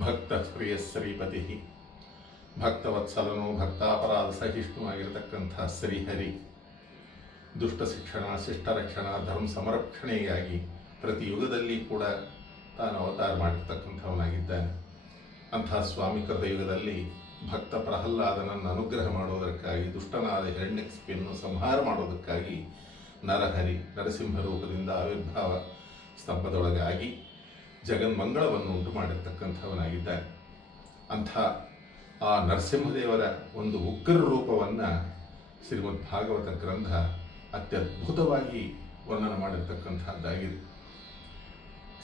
ಭಕ್ತ ಪ್ರಿಯ ಶ್ರೀಪತಿ ಭಕ್ತವತ್ಸಲನು ಭಕ್ತಾಪರಾಧ ಸಹಿಷ್ಣು ಆಗಿರತಕ್ಕಂಥ ಶ್ರೀಹರಿ ದುಷ್ಟ ಶಿಕ್ಷಣ ಶಿಷ್ಟ ರಕ್ಷಣ ಧರ್ಮ ಸಂರಕ್ಷಣೆಯಾಗಿ ಪ್ರತಿ ಯುಗದಲ್ಲಿ ಕೂಡ ತಾನು ಅವತಾರ ಮಾಡಿರ್ತಕ್ಕಂಥವನಾಗಿದ್ದಾನೆ. ಅಂಥ ಸ್ವಾಮಿ ಕೃತಯುಗದಲ್ಲಿ ಭಕ್ತ ಪ್ರಹ್ಲಾದನನ್ನು ಅನುಗ್ರಹ ಮಾಡುವುದಕ್ಕಾಗಿ ದುಷ್ಟನಾದ ಹಿರಣ್ಯಕಶಿಪುವನ್ನು ಸಂಹಾರ ಮಾಡುವುದಕ್ಕಾಗಿ ನರಹರಿ ನರಸಿಂಹ ರೂಪದಿಂದ ಆವಿರ್ಭಾವ ಸ್ತಂಭದೊಳಗಾಗಿ ಜಗನ್ಮಂಗಳವನ್ನು ಉಂಟು ಮಾಡಿರ್ತಕ್ಕಂಥವನಾಗಿದ್ದಾನೆ. ಅಂಥ ಆ ನರಸಿಂಹದೇವರ ಒಂದು ಉಗ್ರ ರೂಪವನ್ನು ಶ್ರೀಮದ್ ಭಾಗವತ ಗ್ರಂಥ ಅತ್ಯದ್ಭುತವಾಗಿ ವರ್ಣನೆ ಮಾಡಿರ್ತಕ್ಕಂಥದ್ದಾಗಿದೆ.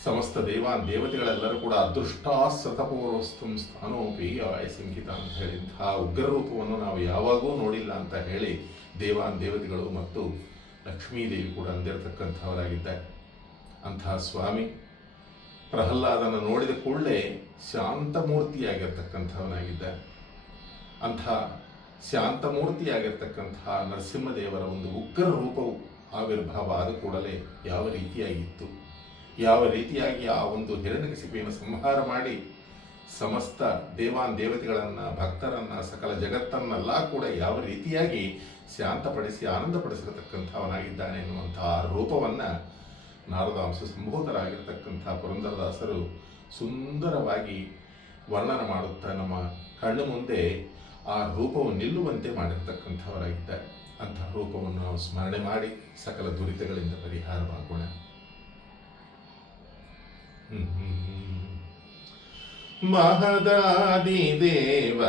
ಸಮಸ್ತ ದೇವತೆಗಳೆಲ್ಲರೂ ಕೂಡ ಅದೃಷ್ಟಾಸತಪೂರ್ವಸ್ತಂ ಸ್ಥಾನೋಪಿ ಆಯಸಂಕಿತ ಅಂತ ಹೇಳಿದಂಥ ಉಗ್ರ ರೂಪವನ್ನು ನಾವು ಯಾವಾಗೂ ನೋಡಿಲ್ಲ ಅಂತ ಹೇಳಿ ದೇವತೆಗಳು ಮತ್ತು ಲಕ್ಷ್ಮೀದೇವಿ ಕೂಡ ಅಂದಿರತಕ್ಕಂಥವರಾಗಿದ್ದಾರೆ. ಅಂತಹ ಸ್ವಾಮಿ ಪ್ರಹ್ಲಾದನ ನೋಡಿದ ಕೂಡಲೇ ಶಾಂತಮೂರ್ತಿಯಾಗಿರ್ತಕ್ಕಂಥವನಾಗಿದ್ದಾನೆ. ಅಂಥ ಶಾಂತಮೂರ್ತಿಯಾಗಿರ್ತಕ್ಕಂಥ ನರಸಿಂಹದೇವರ ಒಂದು ಉಗ್ರ ರೂಪವು ಆವಿರ್ಭಾವ ಆದ ಕೂಡಲೇ ಯಾವ ರೀತಿಯಾಗಿತ್ತು, ಯಾವ ರೀತಿಯಾಗಿ ಆ ಒಂದು ಹಿರಣ್ಯಕಶಿಪುವಿನ ಸಂಹಾರ ಮಾಡಿ ಸಮಸ್ತ ದೇವತೆಗಳನ್ನು ಭಕ್ತರನ್ನು ಸಕಲ ಜಗತ್ತನ್ನೆಲ್ಲ ಕೂಡ ಯಾವ ರೀತಿಯಾಗಿ ಶಾಂತಪಡಿಸಿ ಆನಂದಪಡಿಸಿರತಕ್ಕಂಥವನಾಗಿದ್ದಾನೆ ಎನ್ನುವಂತಹ ರೂಪವನ್ನು ನಾರದಾಂಶ ಸಂಭೂತರಾಗಿರ್ತಕ್ಕಂಥ ಪುರಂದರದಾಸರು ಸುಂದರವಾಗಿ ವರ್ಣನೆ ಮಾಡುತ್ತಾ ನಮ್ಮ ಕಣ್ಣು ಮುಂದೆ ಆ ರೂಪವು ನಿಲ್ಲುವಂತೆ ಮಾಡಿರ್ತಕ್ಕಂಥವರಾಗಿದ್ದಾರೆ. ಅಂತಹ ರೂಪವನ್ನು ನಾವು ಸ್ಮರಣೆ ಮಾಡಿ ಸಕಲ ದುರಿತಗಳಿಂದ ಪರಿಹಾರವಾಗೋಣ. ಮಹದಾದಿ ದೇವ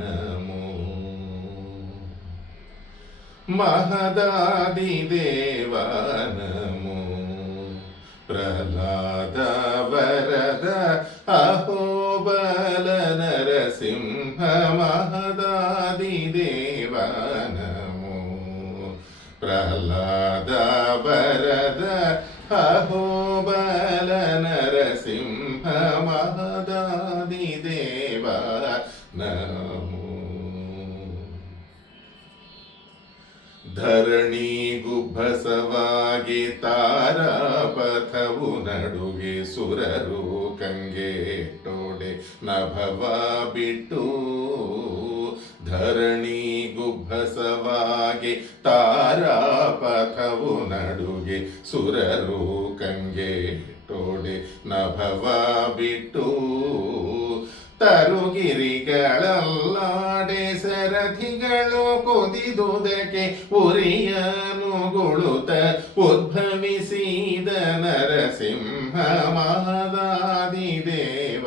ನಮೋ, ಮಹದಾದಿ ದೇವ ನಮೋ, ಪ್ರಹ್ಲಾದ ವರದ ಅಹೋಬಲ ನರಸಿಂಹ ಮಹದಾದಿ ದೇವ ನಮೋ, ಪ್ರಹ್ಲಾದ ವರದ ಅಹೋಬಲ ನರಸಿಂಹ ಮಹದಾದಿ ದೇವ ನಮೋ. ಧರಣಿ ಗುಬ್ಬಸವಾಗಿ ತಾರಾಪಥವು ನಡುಗೆ ಸುರರು ಕಂಗೆಟ್ಟೋಡೆ ನಭವ ಬಿಟ್ಟು, ಧರಣಿ ಗುಬ್ಬಸವಾಗಿ ತಾರಾಪಥವು ನಡುಗೆ ಸುರರು ಕಂಗೆಟ್ಟೋಡೆ ನಭವ ಬಿಟ್ಟು, ತರುಗಿರಿಗಳಲ್ಲಾಡೆ ಸರಥಿಗಳು ಕೊದಿದುದಕ್ಕೆ ಉರಿಯನುಗುಳುತ್ತ ಉದ್ಭವಿಸಿದ ನರಸಿಂಹ ಮಹದಾದಿ ದೇವ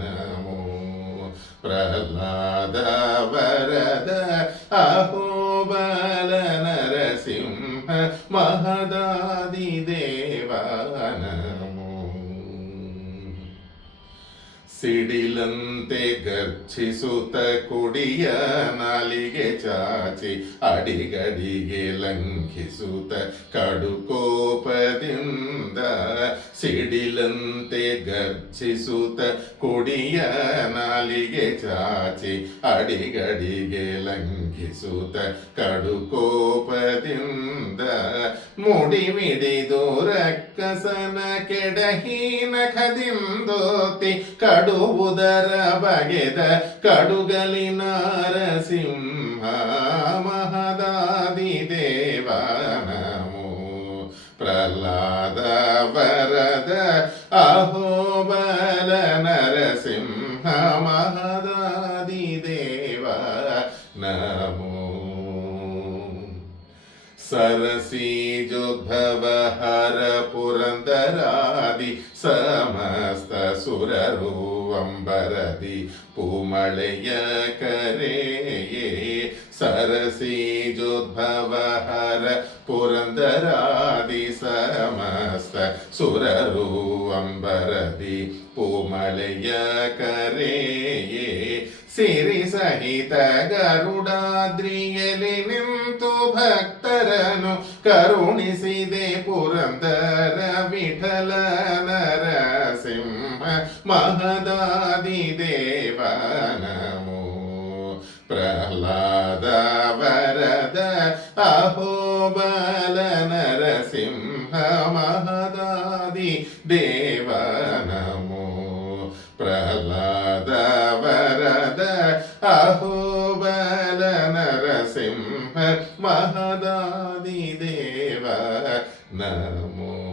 ನಮೋ, ಪ್ರಹ್ಲಾದ ವರದ ಅಹೋಬಲ ನರಸಿಂಹ ಮಹದಾದಿ ದೇವ ನಮೋ. ಸಿಡಿಲಂತೆ ಗರ್ಜಿಸುತ್ತ ಕುಡಿಯ ನಾಲಿಗೆ ಚಾಚಿ ಅಡಿಗಡಿಗೆ ಲಂಘಿಸುತ್ತ ಕಡುಕೋಪದಿಂದ, ಸಿಡಿಲಂತೆ ಗರ್ಜಿಸುತ್ತ ಕುಡಿಯ ನಾಲಿಗೆ ಚಾಚಿ ಅಡಿಗಡಿಗೆ ಲಂಘಿಸುತ್ತ ಕಡುಕೋಪದಿಂದ, ಮುಡಿಮಿಡಿದು ರಕ್ಕಸನ ಕೆಡಹೀನ ಖದಿಂದೋತಿ ಕಡುವುದರ ಬಗೆದ ಕಡುಗಲಿ ನರಸಿಂಹ ಮಹದಾದಿ ದೇವ ನಮೋ, ಪ್ರಹ್ಲಾದ ವರದ ಅಹೋಬಲ ನರಸಿಂಹ ಮಹದಾದಿ ದೇವ ನಮೋ. ಸರಸೀಜೋದ್ಭವ ಹರ ಪುರಂದರಾದಿ ಸಮಸ್ತ ಸುರರು ಅಂಬರದಿ ಪೂಮಳೆಯ ಕರೆಯೇ, ಸರಸೀಜೋದ್ಭವ ಹರ ಪುರಂದರಾದಿ ಸಮಸ್ತ ಸುರರು ಅಂಬರದಿ ಪೂಮಳೆಯ ಕರೆಯೇ, ಸಿರಿ ಸಹಿತ ಗರುಡಾದ್ರಿಯಲಿ ನಿಂತು ಭಕ್ತರನು ಕರುಣಿಸಿದೆ ಪುರಂದರ ವಿಠಲ ನರಸಿಂಹ ಮಹದಾದಿ ದೇವ ನಮೋ, ಪ್ರಹ್ಲಾದ ವರದ ಅಹೋಬಲ ನರಸಿಂಹ ಮಹದಾದಿ ದೇವ ನಮೋ, ಪ್ರಹ್ಲಾದ ವರದ ಅಹೋಬಲ ನರಸಿಂಹ ಮಹದಾದಿ ದೇವ ನಮೋ